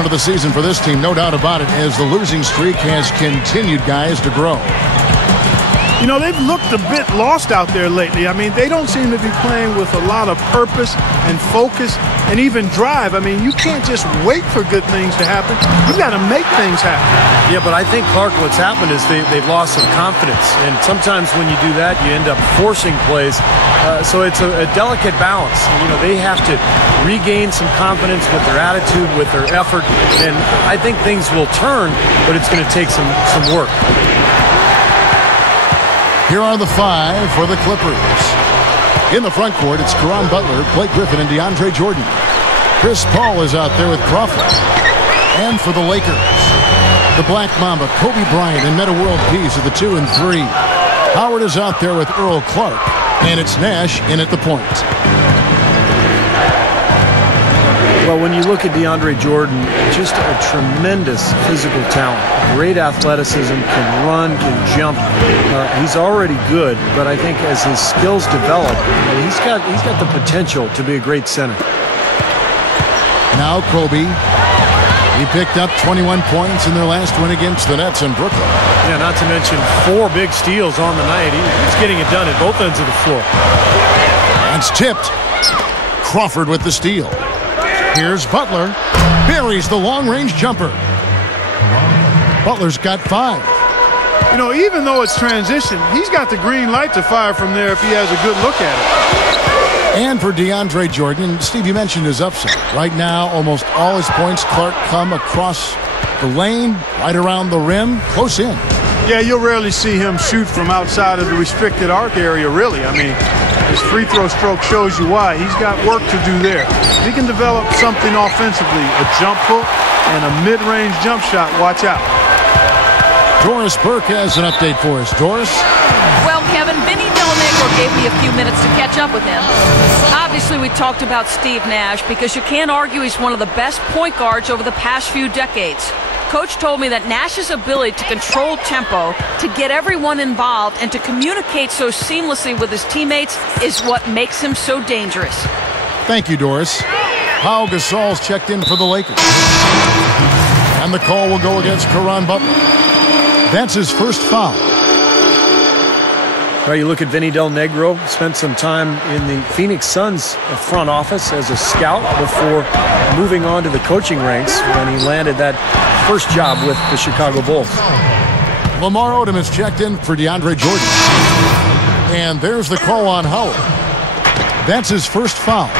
Into the season for this team, no doubt about it, as the losing streak has continued, guys, to grow. You know, they've looked a bit lost out there lately. I mean, they don't seem to be playing with a lot of purpose and focus and even drive. I mean, you can't just wait for good things to happen. You got to make things happen. Yeah, but I think, Clark, what's happened is they've lost some confidence. And sometimes when you do that, you end up forcing plays. So it's a delicate balance. You know, they have to regain some confidence with their attitude, with their effort. And I think things will turn, but it's going to take some work. Here are the 5 for the Clippers. In the front court, it's Caron Butler, Blake Griffin, and DeAndre Jordan. Chris Paul is out there with Crawford. And for the Lakers, the Black Mamba, Kobe Bryant, and Metta World Peace are the 2 and 3. Howard is out there with Earl Clark, and it's Nash in at the point. Well, when you look at DeAndre Jordan, just a tremendous physical talent. Great athleticism, can run, can jump. He's already good, but I think as his skills develop, he's got the potential to be a great center. Now Kobe. He picked up 21 points in their last win against the Nets in Brooklyn. Yeah, not to mention 4 big steals on the night. He's getting it done at both ends of the floor. That's tipped. Crawford with the steal. Here's Butler. Buries the long-range jumper. Butler's got 5. You know, even though it's transition, he's got the green light to fire from there if he has a good look at it. And for DeAndre Jordan, Steve, you mentioned his upside. Right now, almost all his points, Clark, come across the lane, right around the rim, close in. Yeah, you'll rarely see him shoot from outside of the restricted arc area, really. I mean, his free throw stroke shows you why. He's got work to do there. He can develop something offensively, a jump hook and a mid-range jump shot. Watch out. Doris Burke has an update for us. Doris? Well, Kevin, Vinny Del Negro gave me a few minutes to catch up with him. Obviously, we talked about Steve Nash because you can't argue he's one of the best point guards over the past few decades. Coach told me that Nash's ability to control tempo, to get everyone involved, and to communicate so seamlessly with his teammates is what makes him so dangerous. Thank you, Doris. Pau Gasol's checked in for the Lakers. And the call will go against Caron Butler. That's his first foul. Well, you look at Vinny Del Negro, spent some time in the Phoenix Suns front office as a scout before moving on to the coaching ranks when he landed that first job with the Chicago Bulls. Lamar Odom has checked in for DeAndre Jordan. And there's the call on Howard. That's his first foul.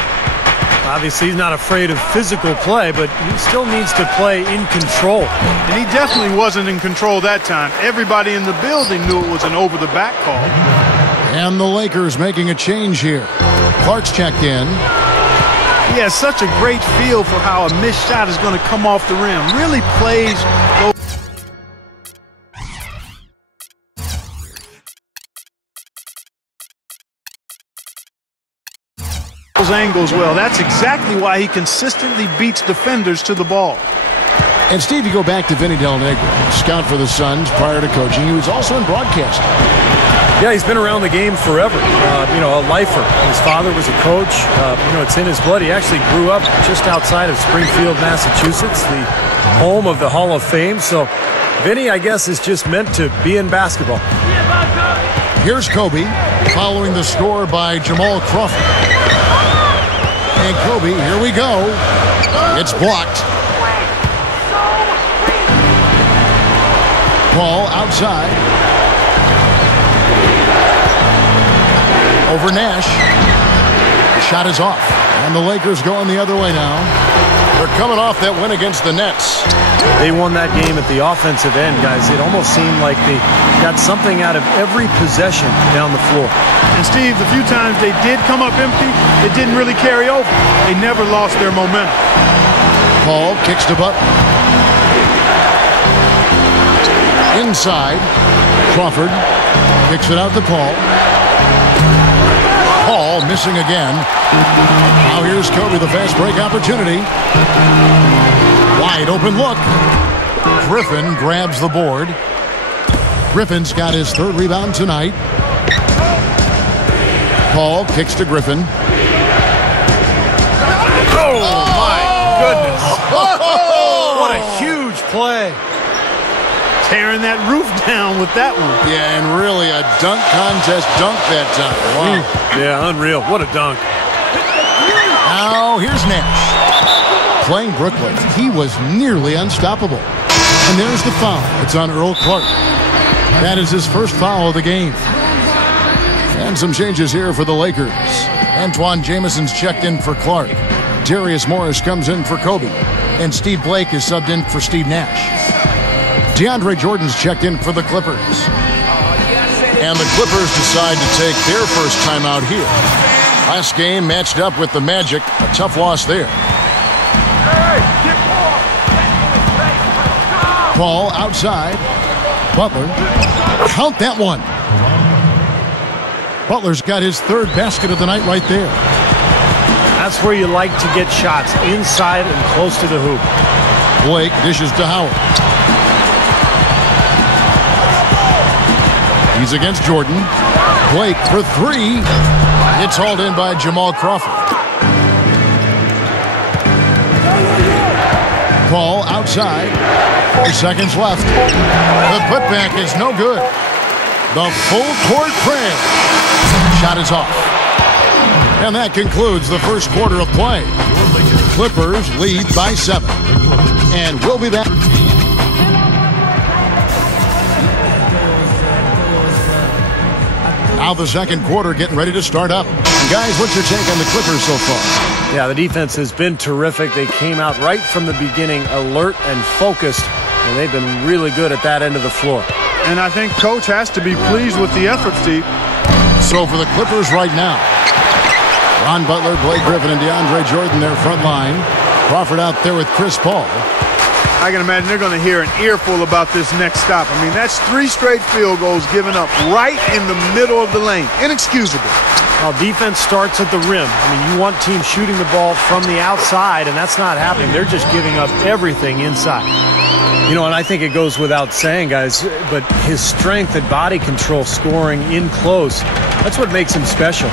Obviously, he's not afraid of physical play, but he still needs to play in control. And he definitely wasn't in control that time. Everybody in the building knew it was an over-the-back call. And the Lakers making a change here. Clark's checked in. He has such a great feel for how a missed shot is going to come off the rim. Really plays those angles well. That's exactly why he consistently beats defenders to the ball. And Steve, you go back to Vinny Del Negro, scout for the Suns prior to coaching. He was also in broadcasting. Yeah, he's been around the game forever. You know, a lifer. His father was a coach. You know, it's in his blood. He actually grew up just outside of Springfield, Massachusetts, the home of the Hall of Fame. So Vinny, I guess, is just meant to be in basketball. Here's Kobe, following the score by Jamal Crawford. And Kobe, here we go. It's blocked. Ball outside. Over Nash. The shot is off. And the Lakers going the other way now. They're coming off that win against the Nets. They won that game at the offensive end, guys. It almost seemed like they got something out of every possession down the floor. And Steve, the few times they did come up empty, it didn't really carry over. They never lost their momentum. Paul kicks to Butler. Inside, Crawford kicks it out to Paul. Paul missing again. Now here's Kobe, the fast break opportunity. Wide open look. Griffin grabs the board. Griffin's got his third rebound tonight. Paul kicks to Griffin. Oh, my goodness. play. Tearing that roof down with that one. Yeah, and really a dunk contest dunk that time. Wow. Yeah, unreal. What a dunk. Now here's Nash. Playing Brooklyn, he was nearly unstoppable. And there's the foul. It's on Earl Clark. That is his first foul of the game. And some changes here for the Lakers. Antoine Jameson's checked in for Clark. Darius Morris comes in for Kobe. And Steve Blake is subbed in for Steve Nash. DeAndre Jordan's checked in for the Clippers. And the Clippers decide to take their first timeout here. Last game matched up with the Magic. A tough loss there. Paul outside. Butler. Count that one. Butler's got his third basket of the night right there. That's where you like to get shots, inside and close to the hoop. Blake dishes to Howard. He's against Jordan. Blake for three. It's hauled in by Jamal Crawford. Paul outside. 4 seconds left. The putback is no good. The full court press. Shot is off. And that concludes the first quarter of play. Clippers lead by 7. And we'll be back. Now the second quarter getting ready to start up. Guys, what's your take on the Clippers so far? Yeah, the defense has been terrific. They came out right from the beginning alert and focused, and they've been really good at that end of the floor. And I think Coach has to be pleased with the effort, Steve. So for the Clippers right now, Ron Butler, Blake Griffin, and DeAndre Jordan, their front line. Crawford out there with Chris Paul. I can imagine they're going to hear an earful about this next stop. I mean, that's 3 straight field goals given up right in the middle of the lane. Inexcusable. Well, defense starts at the rim. I mean, you want teams shooting the ball from the outside, and that's not happening. They're just giving up everything inside. You know, and I think it goes without saying, guys, but his strength and body control scoring in close, that's what makes him special.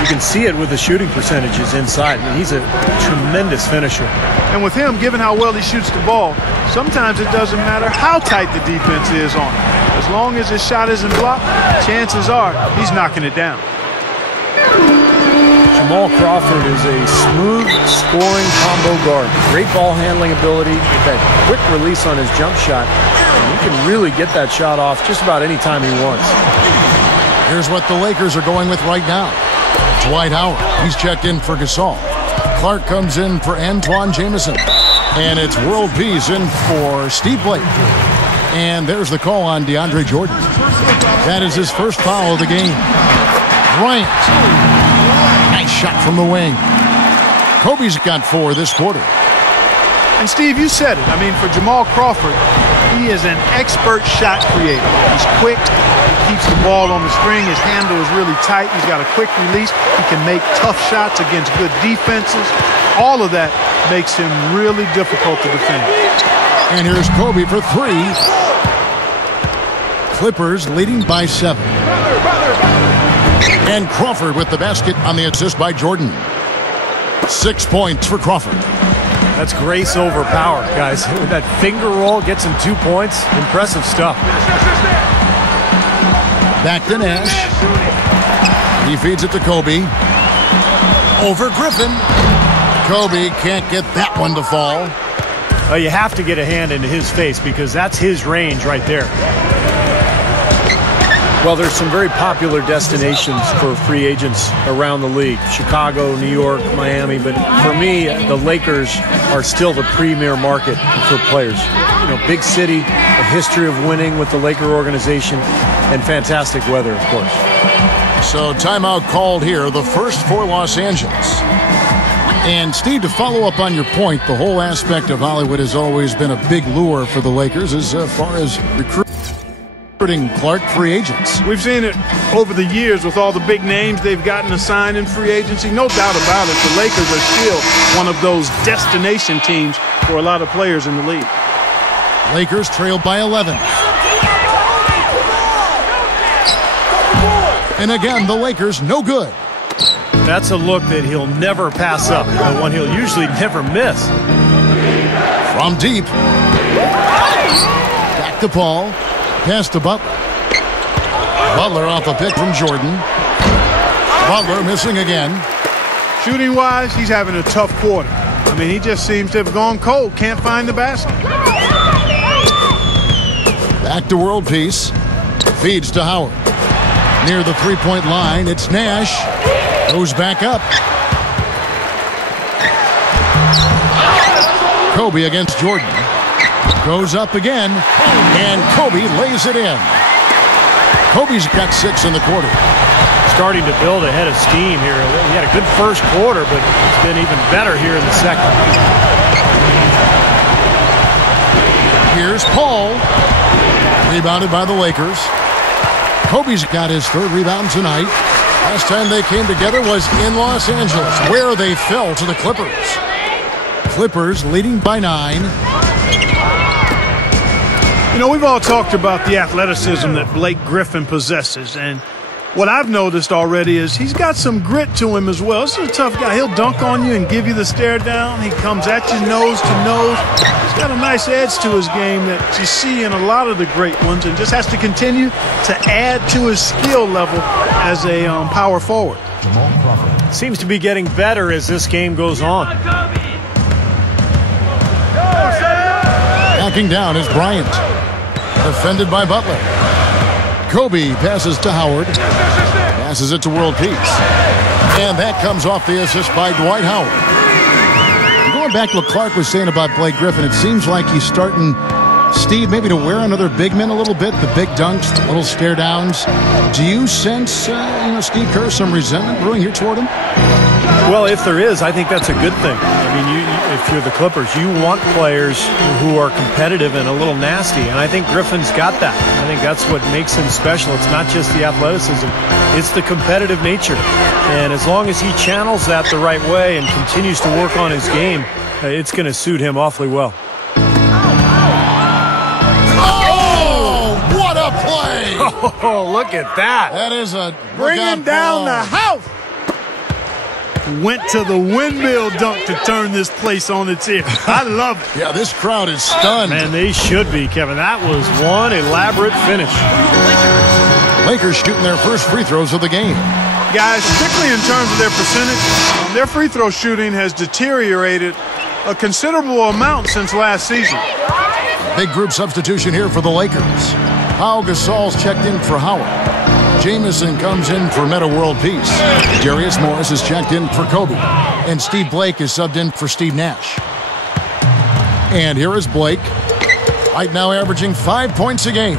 You can see it with the shooting percentages inside. I mean, he's a tremendous finisher. And with him, given how well he shoots the ball, sometimes it doesn't matter how tight the defense is on him. As long as his shot isn't blocked, chances are he's knocking it down. Jamal Crawford is a smooth scoring combo guard. Great ball handling ability, with that quick release on his jump shot. And he can really get that shot off just about any time he wants. Here's what the Lakers are going with right now. Dwight Howard, he's checked in for Gasol. Clark comes in for Antoine Jameson. And it's World Peace in for Steve Blake. And there's the call on DeAndre Jordan. That is his first foul of the game. Bryant. Nice shot from the wing. Kobe's got 4 this quarter. And Steve, you said it. I mean, for Jamal Crawford, he is an expert shot creator. He's quick. He keeps the ball on the string. His handle is really tight. He's got a quick release. He can make tough shots against good defenses. All of that makes him really difficult to defend. And here's Kobe for 3. Clippers leading by 7. And Crawford with the basket on the assist by Jordan. 6 points for Crawford. That's grace over power, guys. With that finger roll, gets him 2 points. Impressive stuff. Back to Nash. He feeds it to Kobe. Over Griffin. Kobe can't get that one to fall. Well, you have to get a hand into his face because that's his range right there. Well, there's some very popular destinations for free agents around the league. Chicago, New York, Miami. But for me, the Lakers are still the premier market for players. You know, big city, a history of winning with the Laker organization, and fantastic weather, of course. So timeout called here, the first for Los Angeles. And Steve, to follow up on your point, the whole aspect of Hollywood has always been a big lure for the Lakers as far as recruiting Clark free agents. We've seen it over the years with all the big names they've gotten assigned in free agency. No doubt about it, the Lakers are still one of those destination teams for a lot of players in the league. Lakers trailed by 11. And again, the Lakers no good. That's a look that he'll never pass up, the one he'll usually never miss. From deep. Back to Paul. Pass to Butler. Butler off a pick from Jordan. Butler missing again. Shooting-wise, he's having a tough quarter. I mean, he just seems to have gone cold. Can't find the basket. Back to world peace. Feeds to Howard. Near the three-point line, it's Nash. Goes back up. Kobe against Jordan. Goes up again, and Kobe lays it in. Kobe's got 6 in the quarter. Starting to build a head of steam here. He had a good first quarter, but it's been even better here in the second. Here's Paul. Rebounded by the Lakers. Kobe's got his 3rd rebound tonight. Last time they came together was in Los Angeles, where they fell to the Clippers. Clippers leading by 9. You know, we've all talked about the athleticism that Blake Griffin possesses, and what I've noticed already is he's got some grit to him as well. This is a tough guy. He'll dunk on you and give you the stare down. He comes at you nose to nose. He's got a nice edge to his game that you see in a lot of the great ones, and just has to continue to add to his skill level as a power forward. Seems to be getting better as this game goes on. Backing down is Bryant. Defended by Butler. Kobe passes to Howard. Passes it to world peace. And that comes off the assist by Dwight Howard. Going back to what Clark was saying about Blake Griffin, it seems like he's starting, Steve, maybe to wear on other big men a little bit. The big dunks, the little stare downs. Do you sense, Steve Kerr, some resentment brewing here toward him? Well, if there is, I think that's a good thing. I mean, if you're the Clippers, you want players who are competitive and a little nasty, and I think Griffin's got that. I think that's what makes him special. It's not just the athleticism, it's the competitive nature. And as long as he channels that the right way and continues to work on his game, it's going to suit him awfully well. Oh, what a play! Oh, look at that. That is a Bringing down the house. Went to the windmill dunk to turn this place on its ear. I love it. Yeah, this crowd is stunned. Man, they should be, Kevin. That was one elaborate finish. Lakers shooting their first free throws of the game. Guys, particularly in terms of their percentage, their free throw shooting has deteriorated a considerable amount since last season. Big group substitution here for the Lakers. Pau Gasol's checked in for Howard. Jamison comes in for Meta World Peace. Darius Morris is checked in for Kobe. And Steve Blake is subbed in for Steve Nash. And here is Blake. Right now averaging 5 points a game.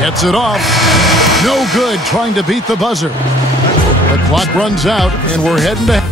Gets it off. No good trying to beat the buzzer. The clock runs out and we're heading to...